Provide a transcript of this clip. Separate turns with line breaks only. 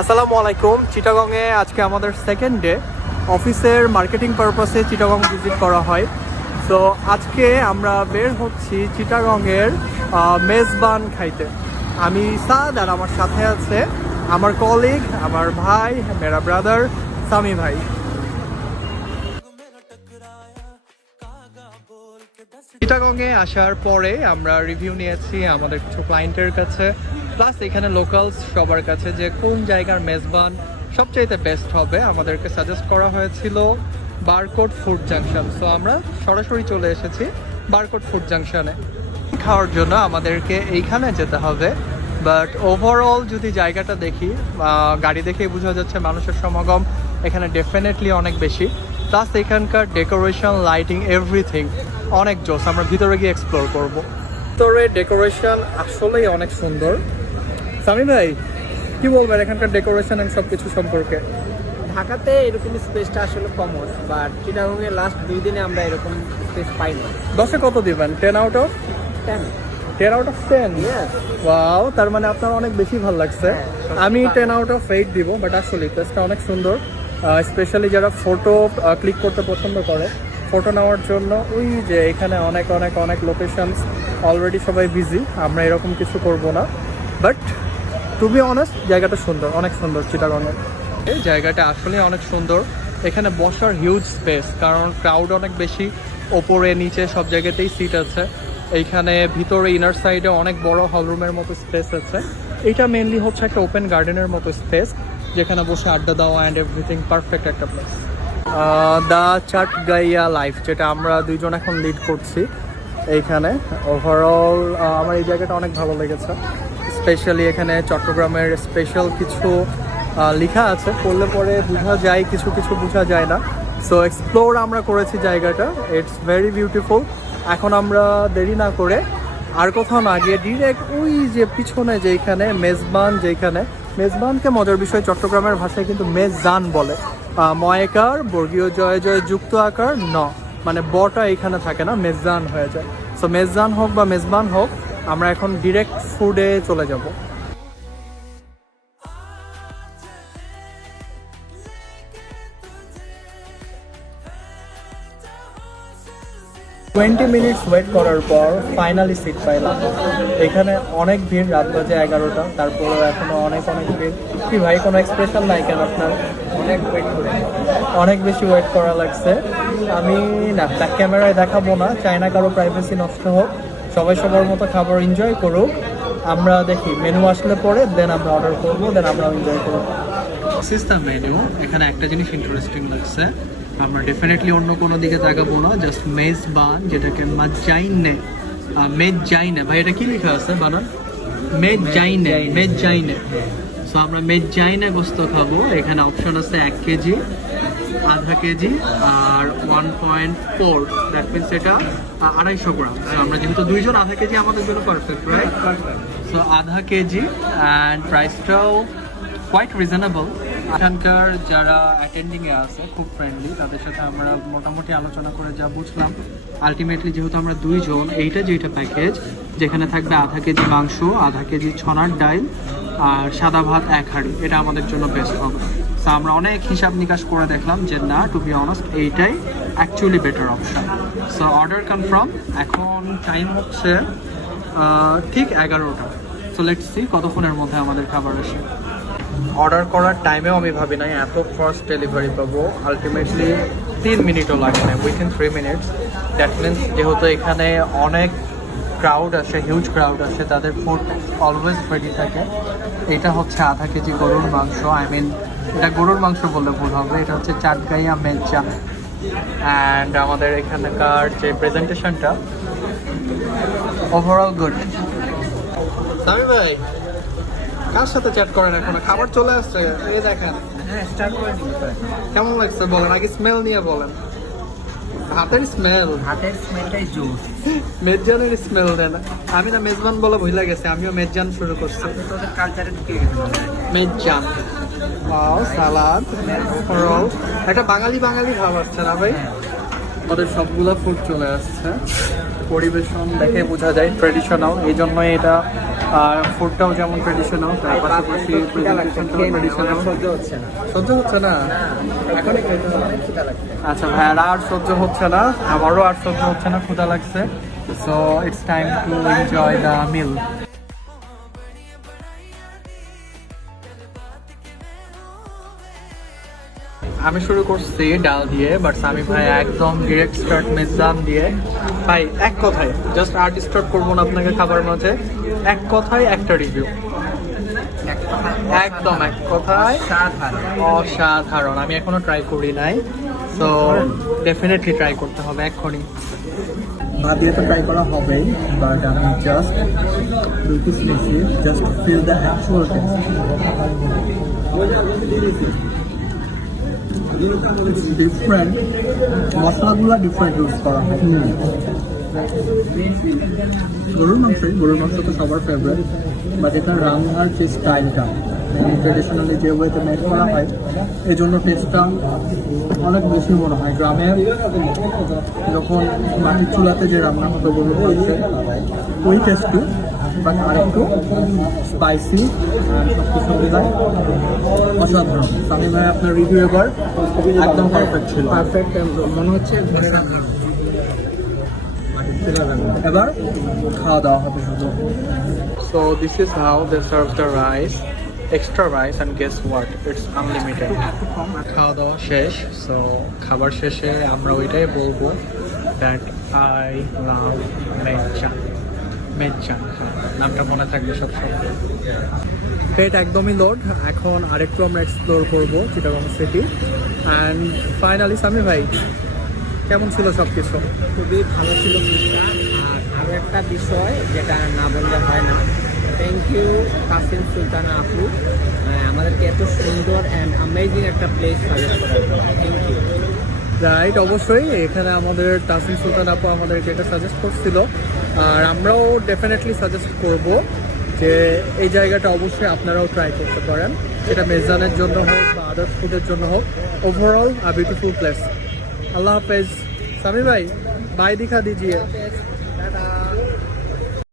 আসসালামু আলাইকুম। চিটাগংয়ে আজকে আমাদের সেকেন্ড ডে অফিসের মার্কেটিং পারপাসে চিটাগং ভিজিট করা হয়। তো আজকে আমরা বের হচ্ছি চিটাগংয়ের মেজবান খাইতে। আমি সাদ আর আমার সাথে আছে আমার কলিগ আমার ভাই, মেরা ব্রাদার সামি ভাই। চিটাগংয়ে আসার পরে আমরা রিভিউ নিয়েছি আমাদের কিছু ক্লায়েন্টের কাছে। প্লাস এখানে লোকালস সবার কাছে যে কোন জায়গার মেজবান সবচাইতে বেস্ট হবে, আমাদেরকে সাজেস্ট করা হয়েছিল বারকোট ফুড জাংশন সো আমরা সরাসরি চলে এসেছি বারকোট ফুড জাংশনে খাওয়ার জন্য আমাদেরকে এইখানে যেতে হবে। বাট ওভারঅল যদি জায়গাটা দেখি গাড়ি দেখেই বোঝা যাচ্ছে মানুষের সমাগম এখানে ডেফিনেটলি অনেক বেশি। প্লাস এখানকার ডেকোরেশন লাইটিং এভরিথিং অনেক জোস। আমরা ভিতরে গিয়ে এক্সপ্লোর করব। ভিতরে ডেকোরেশন আসলেই অনেক সুন্দর। সামি ভাই কি বলবেন এখানকার ডেকোরেশন এন্ড সব কিছু সম্পর্কে?
ঢাকাতে এরকম স্পেসটা আসলে কমন বাট চিটাগংয়ে লাস্ট দুই দিনে আমরা এরকম স্পেস পাই না
দশে কত দিবেন? Ten out of
ten
ten out of ten wow তার মানে আপনার অনেক বেশি ভালো লাগছে।
হ্যাঁ,
আমি টেন আউট অফ এইট দিব বাট আসলে প্লেসটা অনেক সুন্দর। স্পেশালি যারা ফটো ক্লিক করতে পছন্দ করে ফটো নেওয়ার জন্য ওই যে এখানে অনেক অনেক অনেক লোকেশনস অলরেডি সবাই বিজি আমরা এরকম কিছু করব না। বাট টু বি অনেস্ট জায়গাটা সুন্দর অনেক সুন্দর চিটাগংয়ের এই জায়গাটা আসলে অনেক সুন্দর। এখানে বসার হিউজ স্পেস কারণ ক্রাউড অনেক বেশি। ওপরে নিচে সব জায়গাতেই সিট আছে। এইখানে ভিতরে ইনার সাইডে অনেক বড় হলরুমের মতো স্পেস আছে। এটা মেনলি হচ্ছে একটা ওপেন গার্ডেনের মতো স্পেস যেখানে বসে আড্ডা দেওয়া অ্যান্ড এভরিথিং পারফেক্ট একটা প্লেস দ্য চাট গাইয়া লাইফ যেটা আমরা দুইজন এখন লিড করছি এইখানে। ওভারঅল আমার এই জায়গাটা অনেক ভালো লেগেছে। স্পেশালি এখানে চট্টগ্রামের স্পেশাল কিছু লেখা আছে। পড়লে পরে বোঝা যায়, কিছু কিছু বোঝা যায় না। সো এক্সপ্লোর আমরা করেছি জায়গাটা। ইটস ভেরি বিউটিফুল এখন আমরা দেরি না করে আর কোথাও না গিয়ে ডিরেক্ট ওই যে পিছনে যেখানে মেজবান যেখানে মেজবানকে মজার বিষয়, চট্টগ্রামের ভাষায় কিন্তু মেজজান বলে। ময়কার, বর্গীয় জয় জয় যুক্ত আকার, ন। মানে বটা এখানে থাকে না মেজজান হয়ে যায়। সো মেজজান হোক বা মেজবান হোক আমরা এখন ডিরেক্ট ফুডে চলে যাব। টোয়েন্টি মিনিটস ওয়েট করার পর ফাইনালি সিট পাইলাম এখানে অনেক ভিড় রাত বাজে এগারোটা। তারপরে এখনও অনেক অনেক ভিড়। কি ভাই কোনো এক্সপ্রেশন নাই কেন আপনার? অনেক ওয়েট করে। অনেক বেশি ওয়েট করা লাগছে। আমি না ব্যাক ক্যামেরায় দেখাবো না। চাই না কারও প্রাইভেসি নষ্ট হোক। সবাই সবার মতো খাবার এনজয় করুক। আমরা দেখি মেনু আসলে পরে দেন আমরা অর্ডার করব দেন আমরা এনজয় করব। সিস্টেম মেনু এখানে একটা জিনিস ইন্টারেস্টিং লাগছে। আমরা ডেফিনেটলি অন্য কোনো দিকে তাকাবো না জাস্ট মেজ বান যেটাকে মাজাইনে। মেজ জাইনে ভাই, এটা কি লেখা আছে বানান মেজ জাইনে মেজ জাইনে সো আমরা মেজ জাইনে গোস্ত খাব। এখানে অপশন আছে এক কেজি, আধা KG R one point four that means এটা আড়াইশো গ্রাম। So, আমরা যেহেতু দুইজন, আধা কেজি আমাদের জন্য পারফেক্ট রাইট সো আধা কেজি অ্যান্ড প্রাইসটাও কোয়াইট রিজনেবল এখানকার যারা অ্যাটেন্ডিংয়ে আছে, খুব ফ্রেন্ডলি তাদের সাথে আমরা মোটামুটি আলোচনা করে যা বুঝলাম। আলটিমেটলি যেহেতু আমরা দুইজন, এইটা যেটা প্যাকেজ যেখানে থাকবে আধা কেজি মাংস, আধা কেজি ছনার ডাল আর সাদা ভাত এক হাঁড়ি। এটা আমাদের জন্য বেস্ট হবে। তো আমরা অনেক হিসাব নিকাশ করে দেখলাম যে না টু বি অনেস্ট এইটাই actually better option so order confirm এখন টাইম হচ্ছে ঠিক এগারোটা। সো লেটস সি কতক্ষণের মধ্যে আমাদের খাবার আসে। অর্ডার করার টাইমেও আমি ভাবি নাই, এত ফার্স্ট ডেলিভারি পাবো। আলটিমেটলি তিন মিনিটও লাগে না within three minutes that means যেহেতু এখানে অনেক ক্রাউড আসে হিউজ ক্রাউড আসে, তাদের ফুড অলওয়েজ রেডি থাকে। এটা হচ্ছে আধা কেজি গরুর মাংস আই মিন এটা গরুর মাংস বললে ভুল হবে এটা হচ্ছে চাটগাইয়া মেলচা অ্যান্ড আমাদের এখানকার যে প্রেজেন্টেশনটা ওভারঅল গুড সামি ভাই কার সাথে চ্যাট করেন এখন? খাবার চলে আসছে এই দেখেন।
হ্যাঁ স্টার্ট করে দিতে
কেমন লাগছে বলেন? আগে স্মেল নিয়ে বলেন। হাতের স্মেল
হাতের স্মেলটাই জোর।
মেজজানের স্মেল দেন আমি না মেজবান বলে ভুলে গেছি আমিও মেজজান শুরু করছি।
তোদের কালচারে ঢুকে গেছে
মেজজান পাও সালাদ রোল একটা বাঙালি বাঙালি ভাব আসছে না ভাই? আমাদের সবগুলা ফুড চলে আসছে। পরিবেশন দেখে বোঝা যায় ট্রেডিশনাল এই জন্য এটা আর ফুডটাও যেমন ট্রেডিশনাল তার পাশাপাশি প্রেজেন্টেশনটাও ট্রেডিশনাল
সহ্য হচ্ছে না।
সহ্য হচ্ছে না? এখনই আচ্ছা ভাইয়ার আর সহ্য হচ্ছে না আমারও আর সহ্য হচ্ছে না ক্ষুধা লাগছে। So it's time to enjoy the meal আমি শুরু করছি ডাল দিয়ে বাট সামি ভাই একদম ডিরেক্ট স্টার্ট মেজাম দিয়ে। ভাই এক কথায় জাস্ট আর ডিস্টার্ব করব না আপনাকে খাবার মাঝে। এক কথায় একটা রিভিউ একদম এক কথায়
সাধারণ
অসাধারণ। আমি এখনও ট্রাই করি নাই সো ডেফিনেটলি ট্রাই করতে হবে এক্ষুনি। ভাত দিয়ে তো ট্রাই করা হবেই বাট আমি জাস্ট দুই পিস নিয়েছি just feel the actual different মশলাগুলো ডিফারেন্ট ইউজ করা হয়। গরুর মাংসই গরুর মাংস তো সবার ফেভারিট বাট এটা রান্নার যে স্টাইলটা ট্রেডিশনালি যে ওয়েতে মেড করা হয় এই জন্য টেস্টটা অনেক বেশি মনে হয়। গ্রামে যখন মাটির চুলাতে যে রান্না হতো গরুর মাংস ওই টেস্টই বাট আরেকটু স্পাইসি অসাধারণ। সামি ভাই আপনার রিভিউ এবার একদম পারফেক্ট ছিল।
পারফেক্ট মনে হচ্ছে
এবার খাওয়া দাওয়া হবে শুধু। So this is how they serve the rice extra rice and guess what it's unlimited খাওয়া দাওয়া শেষ সো খাবার শেষে আমরা ওইটাই বলব দ্যাট আই লাভ মেচান মেচান নামটা মনে থাকবে সবসময়। পেট একদমই লোড এখন আরেকটু আমরা এক্সপ্লোর করব Chittagong city and finally Sami ভাই কেমন ছিল সব কিছু
খুবই ভালো ছিল আর আরও একটা বিষয় যেটা না বললে হয় না। থ্যাংক ইউ কাসিম সুলতানা আপু। আমাদেরকে এত সুন্দর অ্যান্ড অ্যামেজিং একটা প্লেস সাজেস্ট করার জন্য। থ্যাংক ইউ
রাইট অবশ্যই। এখানে আমাদের তাসিম সুলতান আপু আমাদেরকে এটা সাজেস্ট করছিল। আর আমরাও ডেফিনেটলি সাজেস্ট করব যে এই জায়গাটা অবশ্যই আপনারাও ট্রাই করতে পারেন। সেটা মেজানের জন্য হোক বা আদার্স ফুডের জন্য হোক। ওভারঅল আ বিউটিফুল প্লেস আল্লাহ হাফেজ। সামি ভাই, বাই দিখা দিজিয়ে।